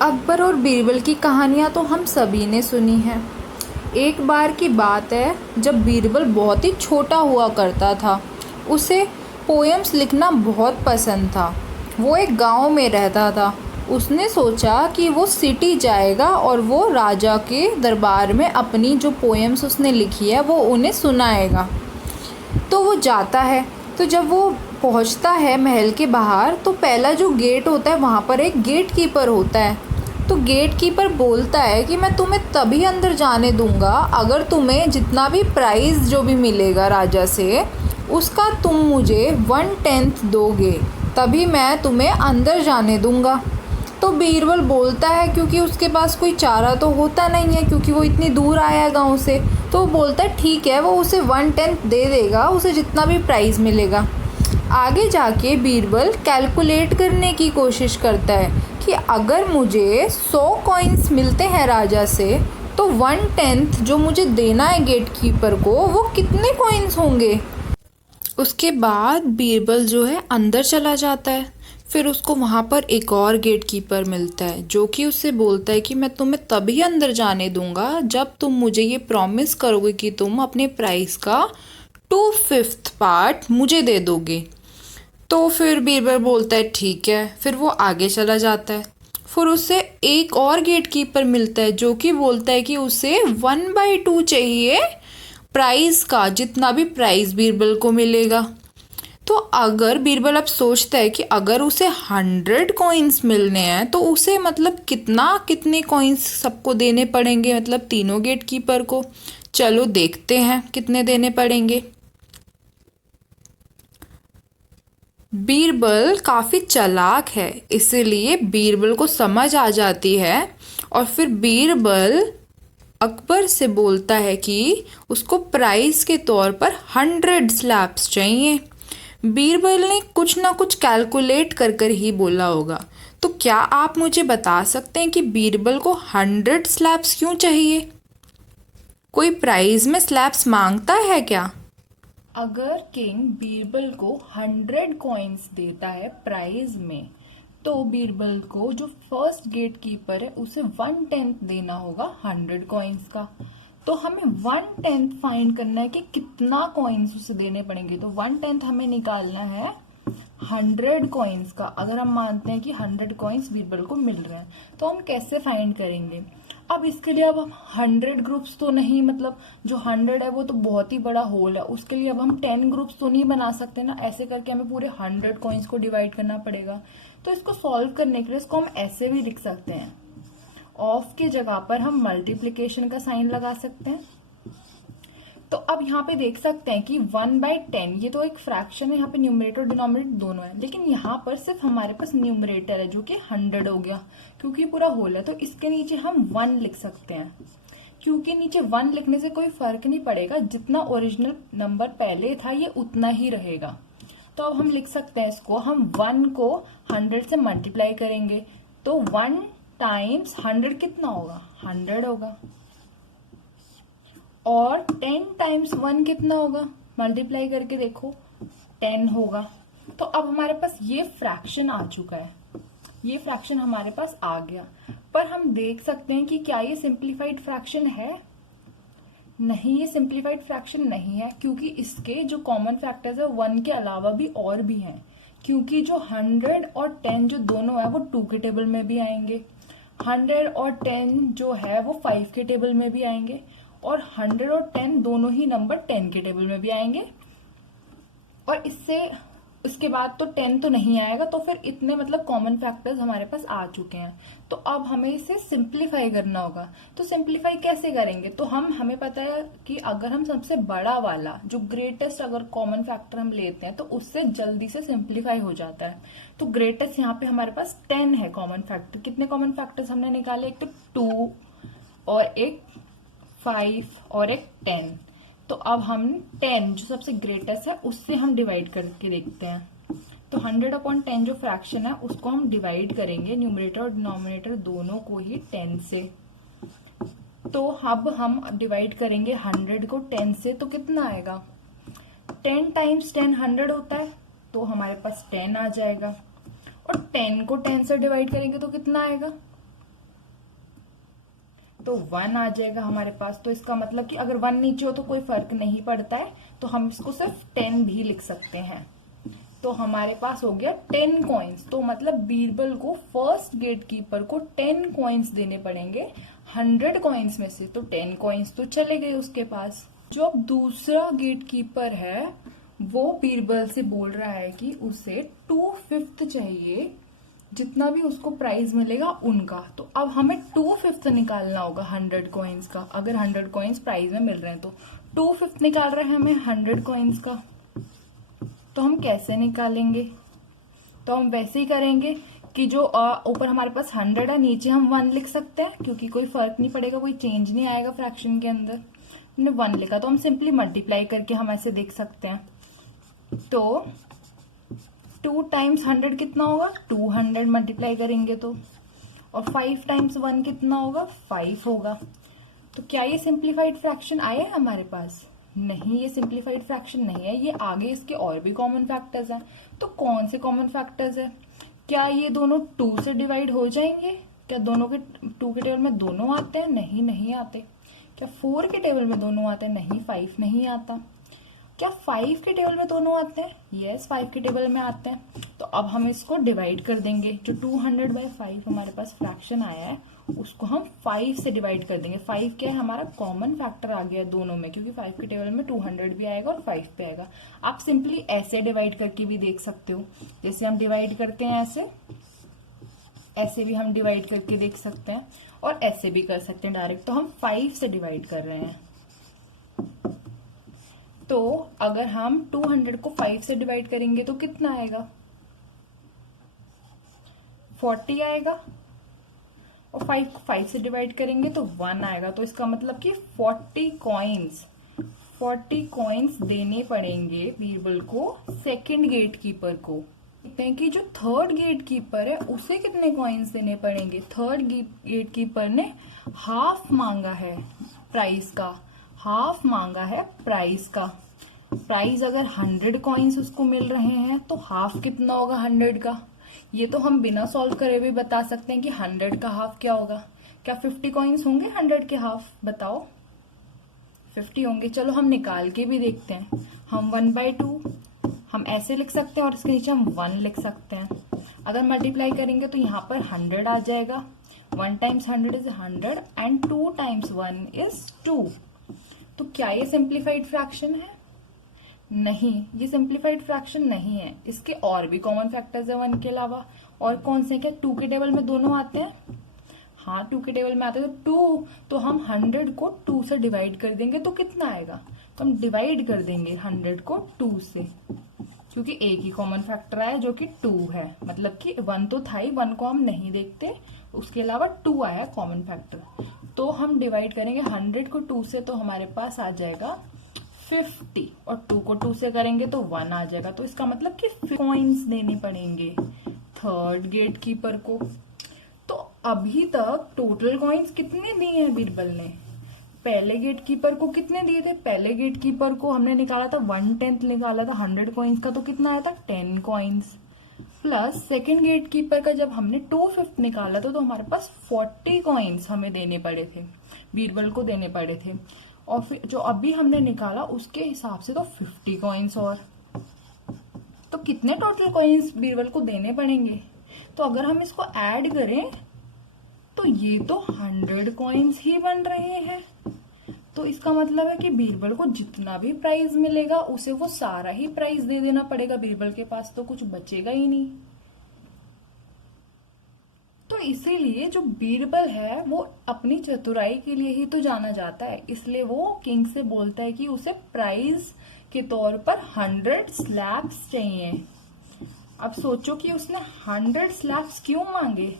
अकबर और बीरबल की कहानियाँ तो हम सभी ने सुनी हैं। एक बार की बात है जब बीरबल बहुत ही छोटा हुआ करता था। उसे पोएम्स लिखना बहुत पसंद था। वो एक गांव में रहता था। उसने सोचा कि वो सिटी जाएगा और वो राजा के दरबार में अपनी जो पोएम्स उसने लिखी है वो उन्हें सुनाएगा। तो वो जाता है। तो जब वो पहुंचता है महल के बाहर, तो पहला जो गेट होता है वहाँ पर एक गेट कीपर होता है। तो गेट कीपर बोलता है कि मैं तुम्हें तभी अंदर जाने दूंगा अगर तुम्हें जितना भी प्राइज़ जो भी मिलेगा राजा से, उसका तुम मुझे 1/10 दोगे, तभी मैं तुम्हें अंदर जाने दूंगा। तो बीरबल बोलता है, क्योंकि उसके पास कोई चारा तो होता नहीं है, क्योंकि वो इतनी दूर आया है गाँव से। तो वो बोलता है ठीक है, वो उसे 1/10 दे देगा, उसे जितना भी प्राइज़ मिलेगा। आगे जाके बीरबल कैलकुलेट करने की कोशिश करता है कि अगर मुझे 100 कॉइन्स मिलते हैं राजा से, तो 1/10 जो मुझे देना है गेट कीपर को, वो कितने कॉइन्स होंगे। उसके बाद बीरबल जो है अंदर चला जाता है। फिर उसको वहाँ पर एक और गेट कीपर मिलता है जो कि उससे बोलता है कि मैं तुम्हें तभी अंदर जाने दूंगा जब तुम मुझे ये प्रॉमिस करोगे कि तुम अपने प्राइस का 2/5 पार्ट मुझे दे दोगे। तो फिर बीरबल बोलता है ठीक है। फिर वो आगे चला जाता है। फिर उसे एक और गेट कीपर मिलता है जो कि बोलता है कि उसे 1/2 चाहिए प्राइस का, जितना भी प्राइस बीरबल को मिलेगा। तो अगर बीरबल अब सोचता है कि अगर उसे 100 कॉइन्स मिलने हैं तो उसे मतलब कितने कॉइन्स सबको देने पड़ेंगे, मतलब तीनों गेट कीपर को। चलो देखते हैं कितने देने पड़ेंगे। बीरबल काफ़ी चालाक है, इसलिए बीरबल को समझ आ जाती है। और फिर बीरबल अकबर से बोलता है कि उसको प्राइस के तौर पर 100 स्लैब्स चाहिए। बीरबल ने कुछ ना कुछ कैलकुलेट कर कर ही बोला होगा। तो क्या आप मुझे बता सकते हैं कि बीरबल को 100 स्लैब्स क्यों चाहिए? कोई प्राइज में स्लैब्स मांगता है क्या? अगर किंग बीरबल को 100 कॉइन्स देता है प्राइज में, तो बीरबल को जो फर्स्ट गेट कीपर है उसे 1/10 देना होगा 100 कॉइन्स का। तो हमें 1/10 फाइंड करना है कि कितना कॉइन्स उसे देने पड़ेंगे। तो 1/10 हमें निकालना है 100 कॉइन्स का। अगर हम मानते हैं कि 100 कॉइन्स बीरबल को मिल रहे हैं, तो हम कैसे फाइंड करेंगे? अब इसके लिए अब हम 100 ग्रुप्स तो नहीं, मतलब जो 100 है वो तो बहुत ही बड़ा होल है, उसके लिए अब हम 10 ग्रुप्स तो नहीं बना सकते ना। ऐसे करके हमें पूरे 100 कॉइन्स को डिवाइड करना पड़ेगा। तो इसको सॉल्व करने के लिए इसको हम ऐसे भी लिख सकते हैं। ऑफ की जगह पर हम मल्टीप्लीकेशन का साइन लगा सकते हैं। तो अब यहाँ पे देख सकते हैं कि 1/10 ये तो एक फ्रैक्शन है, यहाँ पे न्यूमरेटर और डिनोमिनेटर दोनों है, लेकिन यहाँ पर सिर्फ हमारे पास न्यूमरेटर है जो कि 100 हो गया, क्योंकि पूरा होल है। तो इसके नीचे हम 1 लिख सकते हैं। क्योंकि नीचे 1 लिखने से कोई फर्क नहीं पड़ेगा, जितना ओरिजिनल नंबर पहले था ये उतना ही रहेगा। तो अब हम लिख सकते हैं इसको, हम 1 को 100 से मल्टीप्लाई करेंगे, तो 1 टाइम्स 100 कितना होगा? 100 होगा। और 10 टाइम्स 1 कितना होगा? मल्टीप्लाई करके देखो, 10 होगा। तो अब हमारे पास ये फ्रैक्शन आ चुका है, ये फ्रैक्शन हमारे पास आ गया। पर हम देख सकते हैं कि क्या ये सिंप्लीफाइड फ्रैक्शन है? नहीं, ये सिंप्लीफाइड फ्रैक्शन नहीं है, क्योंकि इसके जो कॉमन फैक्टर्स है 1 के अलावा भी और भी हैं। क्योंकि जो 100 और 10 जो दोनों है वो 2 के टेबल में भी आएंगे, 100 और 10 जो है वो 5 के टेबल में भी आएंगे, और 100 और 10 दोनों ही नंबर 10 के टेबल में भी आएंगे। और इसके बाद तो 10 तो नहीं आएगा। तो फिर इतने मतलब कॉमन फैक्टर्स हमारे पास आ चुके हैं। तो अब हमें इसे सिंप्लीफाई करना होगा। तो सिंप्लीफाई कैसे करेंगे? तो हमें पता है कि अगर हम सबसे बड़ा वाला जो ग्रेटेस्ट अगर कॉमन फैक्टर हम लेते हैं तो उससे जल्दी से सिंप्लीफाई हो जाता है। तो ग्रेटेस्ट यहाँ पे हमारे पास 10 है कॉमन फैक्टर। कितने कॉमन फैक्टर्स हमने निकाले? एक तो 2 और एक 5 और एक 10। तो अब हम 10 जो सबसे ग्रेटेस्ट है उससे हम डिवाइड करके देखते हैं। तो 100/10 जो फ्रैक्शन है उसको हम डिवाइड करेंगे, न्यूमरेटर और डिनोमिनेटर दोनों को ही 10 से। तो अब हम डिवाइड करेंगे 100 को 10 से, तो कितना आएगा? 10 टाइम्स 10 100 होता है, तो हमारे पास 10 आ जाएगा। और 10 को 10 से डिवाइड करेंगे तो कितना आएगा? तो 1 आ जाएगा हमारे पास। तो इसका मतलब कि अगर 1 नीचे हो तो कोई फर्क नहीं पड़ता है, तो हम इसको सिर्फ 10 भी लिख सकते हैं। तो हमारे पास हो गया 10 कॉइन्स। तो मतलब बीरबल को फर्स्ट गेट कीपर को 10 कॉइन्स देने पड़ेंगे 100 कॉइन्स में से। तो 10 कॉइन्स तो चले गए उसके पास। जो अब दूसरा गेट कीपर है वो बीरबल से बोल रहा है कि उसे 2/5 चाहिए, जितना भी उसको प्राइस मिलेगा उनका। तो अब हमें 2/5 निकालना होगा 100 कॉइन्स का। अगर 100 कॉइन्स प्राइस में मिल रहे हैं तो 2/5 निकाल रहे हैं हमें 100 कॉइन्स का। तो हम कैसे निकालेंगे? तो हम वैसे ही करेंगे कि जो ऊपर हमारे पास 100 है, नीचे हम 1 लिख सकते हैं, क्योंकि कोई फर्क नहीं पड़ेगा, कोई चेंज नहीं आएगा फ्रैक्शन के अंदर। हमने 1 लिखा तो हम सिंपली मल्टीप्लाई करके हम ऐसे देख सकते हैं। तो 2 टाइम्स 100 कितना होगा? 200 मल्टीप्लाई करेंगे तो। और 5 टाइम्स 1 कितना होगा? 5 होगा। तो क्या ये सिंप्लीफाइड फ्रैक्शन आया है हमारे पास? नहीं, ये सिंप्लीफाइड फ्रैक्शन नहीं है। ये आगे इसके और भी कॉमन फैक्टर्स हैं। तो कौन से कॉमन फैक्टर्स है? क्या ये दोनों 2 से डिवाइड हो जाएंगे? क्या दोनों के 2 के टेबल में दोनों आते हैं? नहीं, नहीं आते। क्या 4 के टेबल में दोनों आते हैं? नहीं, 5 नहीं आता। क्या 5 के टेबल में दोनों आते हैं? यस, 5 के टेबल में आते हैं। तो अब हम इसको डिवाइड कर देंगे। जो 200/5 हमारे पास फ्रैक्शन आया है उसको हम 5 से डिवाइड कर देंगे। 5 क्या है? हमारा कॉमन फैक्टर आ गया दोनों में, क्योंकि 5 के टेबल में 200 भी आएगा और 5 पे आएगा। आप सिंपली ऐसे डिवाइड करके भी देख सकते हो, जैसे हम डिवाइड करते हैं ऐसे भी हम डिवाइड करके देख सकते हैं, और ऐसे भी कर सकते हैं डायरेक्ट। तो हम 5 से डिवाइड कर रहे हैं। तो अगर हम 200 को 5 से डिवाइड करेंगे तो कितना आएगा? 40 आएगा। और 5 को 5 से डिवाइड करेंगे तो 1 आएगा। तो इसका मतलब कि 40 कॉइन्स देने पड़ेंगे बीरबल को सेकंड गेट कीपर को। देखते हैं कि जो थर्ड गेट कीपर है उसे कितने कॉइन्स देने पड़ेंगे। थर्ड गेट कीपर ने हाफ मांगा है प्राइस का, हाफ मांगा है प्राइस का। प्राइस अगर 100 कॉइन्स उसको मिल रहे हैं तो हाफ कितना होगा 100 का? ये तो हम बिना सॉल्व करे हुए बता सकते हैं कि 100 का हाफ क्या होगा। क्या 50 कॉइन्स होंगे 100 के हाफ? बताओ। 50 होंगे। चलो हम निकाल के भी देखते हैं। हम 1/2 हम ऐसे लिख सकते हैं और इसके नीचे हम 1 लिख सकते हैं। अगर मल्टीप्लाई करेंगे तो यहाँ पर 100 आ जाएगा। 1 times 100 is 100 and 2 times 1 is 2। तो क्या ये सिंप्लीफाइड फ्रैक्शन है? नहीं, ये सिंप्लीफाइड फ्रैक्शन नहीं है। इसके और भी कॉमन फैक्टर्स है 1 के अलावा। और कौन से? क्या 2 के टेबल में दोनों आते हैं? हाँ, 2 के टेबल में आते हैं। तो 2, तो हम 100 को 2 से डिवाइड कर देंगे तो कितना आएगा? तो हम डिवाइड कर देंगे 100 को 2 से, क्योंकि एक ही कॉमन फैक्टर आया जो कि 2 है। मतलब कि 1 तो था ही, 1 को हम नहीं देखते, उसके अलावा 2 आया कॉमन फैक्टर। तो हम डिवाइड करेंगे 100 को 2 से, तो हमारे पास आ जाएगा 50, और 2 को 2 से करेंगे तो 1 आ जाएगा। तो इसका मतलब कि कॉइन्स देने पड़ेंगे थर्ड गेट कीपर को। तो अभी तक टोटल कॉइन्स कितने दिए हैं बीरबल ने? पहले गेट कीपर को कितने दिए थे? पहले गेट कीपर को हमने निकाला था 1/10 निकाला था 100 कॉइन्स का, तो कितना आया था? 10 coins. Plus second gate keeper का जब हमने 2/5 निकाला था तो हमारे पास 40 कॉइन्स हमें देने पड़े थे, बीरबल को देने पड़े थे। और फिर जो अभी हमने निकाला उसके हिसाब से तो 50 कॉइन्स। और तो कितने टोटल कॉइन्स बीरबल को देने पड़ेंगे? तो अगर हम इसको ऐड करें तो ये तो 100 कॉइन्स ही बन रहे हैं। तो इसका मतलब है कि बीरबल को जितना भी प्राइस मिलेगा उसे वो सारा ही प्राइस दे देना पड़ेगा। बीरबल के पास तो कुछ बचेगा ही नहीं। तो इसीलिए जो बीरबल है वो अपनी चतुराई के लिए ही तो जाना जाता है। इसलिए वो किंग से बोलता है कि उसे प्राइज के तौर पर 100 स्लैब्स चाहिए। अब सोचो कि उसने 100 स्लैब्स क्यों मांगे।